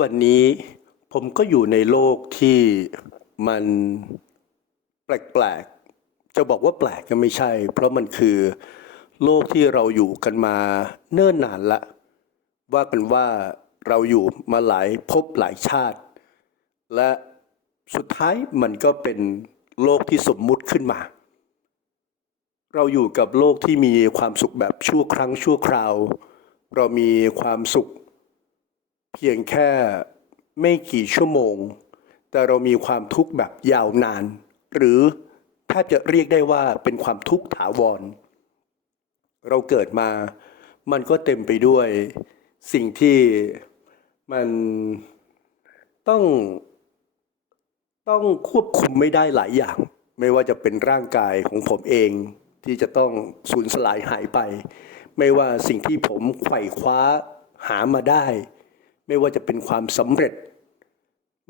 วันนี้ผมก็อยู่ในโลกที่มันแปลกๆ จะบอกว่าแปลกก็ไม่ใช่ เพราะมันคือโลกที่เราอยู่กันมาเนิ่นนานละ ว่ากันว่าเราอยู่มาหลายภพหลายชาติ และสุดท้ายมันก็เป็นโลกที่สมมุติขึ้นมา เราอยู่กับโลกที่มีความสุขแบบชั่วครั้งชั่วคราว เรามีความสุข เพียงแค่ไม่กี่ชั่วโมง แต่เรามีความทุกข์แบบยาวนาน หรือถ้าจะเรียกได้ว่าเป็นความทุกข์ถาวร เราเกิดมา มันก็เต็มไปด้วยสิ่งที่มันต้องต้องควบคุมไม่ได้หลายอย่าง ไม่ว่าจะเป็นร่างกายของผมเองที่จะต้องสูญสลายหายไป ไม่ว่าสิ่งที่ผมไขว่คว้าหามาได้ ไม่ว่าจะเป็นความสำเร็จ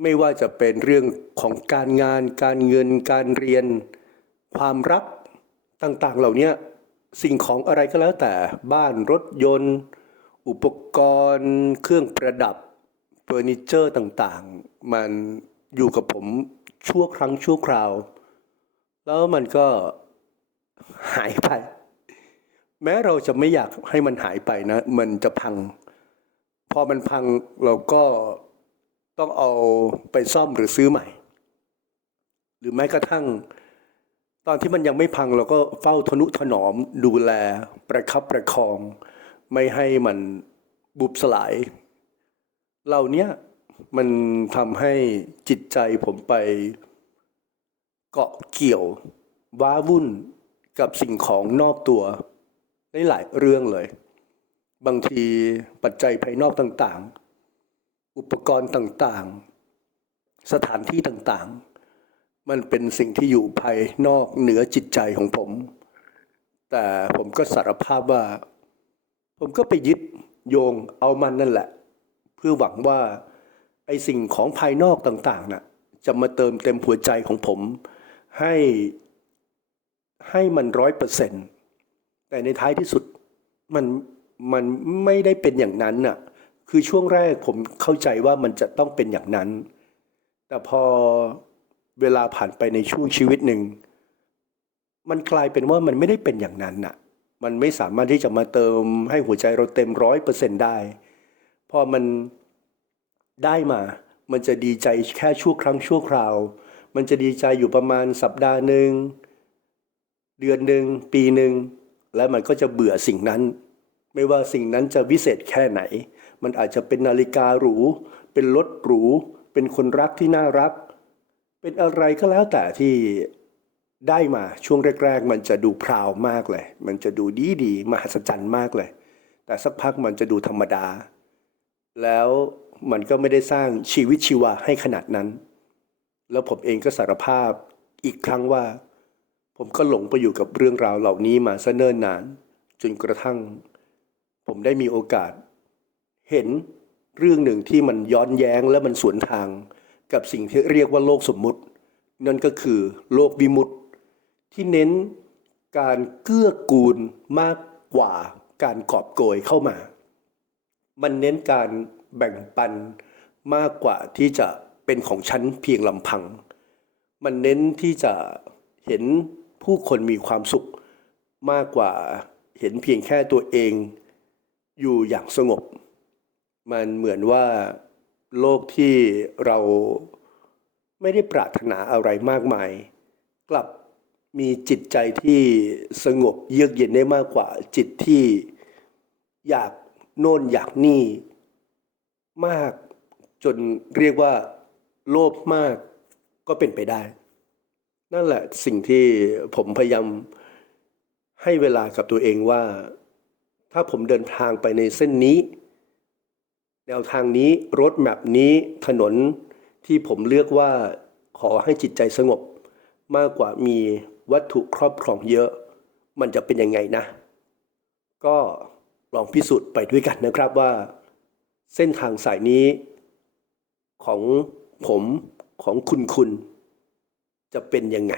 ไม่ว่าจะเป็นเรื่องของการงาน การเงิน การเรียน ความรักต่างๆ เหล่านี้สิ่งของอะไรก็แล้วแต่บ้านรถยนต์ อุปกรณ์ เครื่องประดับเฟอร์นิเจอร์ต่างๆ มันอยู่กับผมชั่วครั้งชั่วคราว แล้วมันก็หายไป แม้เราจะไม่อยากให้มันหายไปนะ มันจะพัง อมันพังเราก็ต้องเอาไปซ่อมหรือซื้อใหม่ หรือแม้กระทั่ง ตอนที่มันยังไม่พังเราก็เฝ้าทนุถนอมดูแลประคับประคอง ไม่ให้มันบุบสลาย เหล่าเนี้ยมันทำให้จิตใจผมไปเกาะเกี่ยว ว้าวุ่นกับสิ่งของนอกตัว ได้หลายเรื่องเลย บางทีปัจจัยภายนอกต่างๆ อุปกรณ์ต่างๆ สถานที่ต่างๆ มันเป็นสิ่งที่อยู่ภายนอกเหนือจิตใจของผม แต่ผมก็สารภาพว่า ผมก็ไปยึดโยงเอามันนั่นแหละ เพื่อหวังว่าไอสิ่งของภายนอกต่างๆน่ะจะมาเติมเต็มหัวใจของผมให้ให้มันร้อยเปอร์เซ็นต์แต่ในท้ายที่สุดมัน มันไม่ได้เป็นอย่างนั้นน่ะ คือช่วงแรกผมเข้าใจว่ามันจะต้องเป็นอย่างนั้น แต่พอเวลาผ่านไปในช่วงชีวิตหนึ่ง มันกลายเป็นว่ามันไม่ได้เป็นอย่างนั้นน่ะ มันไม่สามารถที่จะมาเติมให้หัวใจเราเต็มร้อยเปอร์เซ็นต์ได้ พอมันได้มา มันจะดีใจแค่ชั่วครั้งชั่วคราว มันจะดีใจอยู่ประมาณสัปดาห์หนึ่ง เดือนหนึ่ง ปีหนึ่ง แล้วมันก็จะเบื่อสิ่งนั้น ไม่ว่าสิ่งนั้นจะวิเศษแค่ไหน มันอาจจะเป็นนาฬิกาหรู เป็นรถหรู เป็นคนรักที่น่ารัก เป็นอะไรก็แล้วแต่ที่ได้มาช่วงแรก ๆ มันจะดูพราวมากเลย มันจะดูดีดีๆมหัศจรรย์มากเลย แต่สักพักมันจะดูธรรมดา แล้วมันก็ไม่ได้สร้างชีวิตชีวาให้ขนาดนั้น แล้วผมเองก็สารภาพอีกครั้งว่า ผมก็หลงไปอยู่กับเรื่องราวเหล่านี้มาซะเนิ่นนาน จนกระทั่ง ผมได้มีโอกาส เห็นเรื่องหนึ่งที่มันย้อนแย้งและมันสวนทางกับสิ่งที่เรียกว่าโลกสมมุติ นั่นก็คือโลกวิมุตติที่เน้นการเกื้อกูลมากกว่าการกอบโกยเข้ามา มันเน้นการแบ่งปันมากกว่าที่จะเป็นของฉันเพียงลำพัง มันเน้นที่จะเห็นผู้คนมีความสุขมากกว่าเห็นเพียงแค่ตัวเอง อยู่อย่างสงบ มันเหมือนว่าโลกที่เราไม่ได้ปรารถนาอะไรมากมาย กลับมีจิตใจที่สงบเยือกเย็นได้มากกว่า จิตที่อยากโน่นอยากนี่ มากจนเรียกว่า โลภมากก็เป็นไปได้ นั่นแหละสิ่งที่ผมพยายามให้เวลากับตัวเองว่า ถ้าผมเดินทางไปในเส้นนี้ แนวทางนี้รถแมพนี้ถนนที่ผมเลือกว่าขอให้จิตใจสงบ มากกว่ามีวัตถุครอบครองเยอะ มันจะเป็นยังไงนะ ก็ลองพิสูจน์ไปด้วยกันนะครับว่า เส้นทางสายนี้ ของผมของคุณคุณจะเป็นยังไง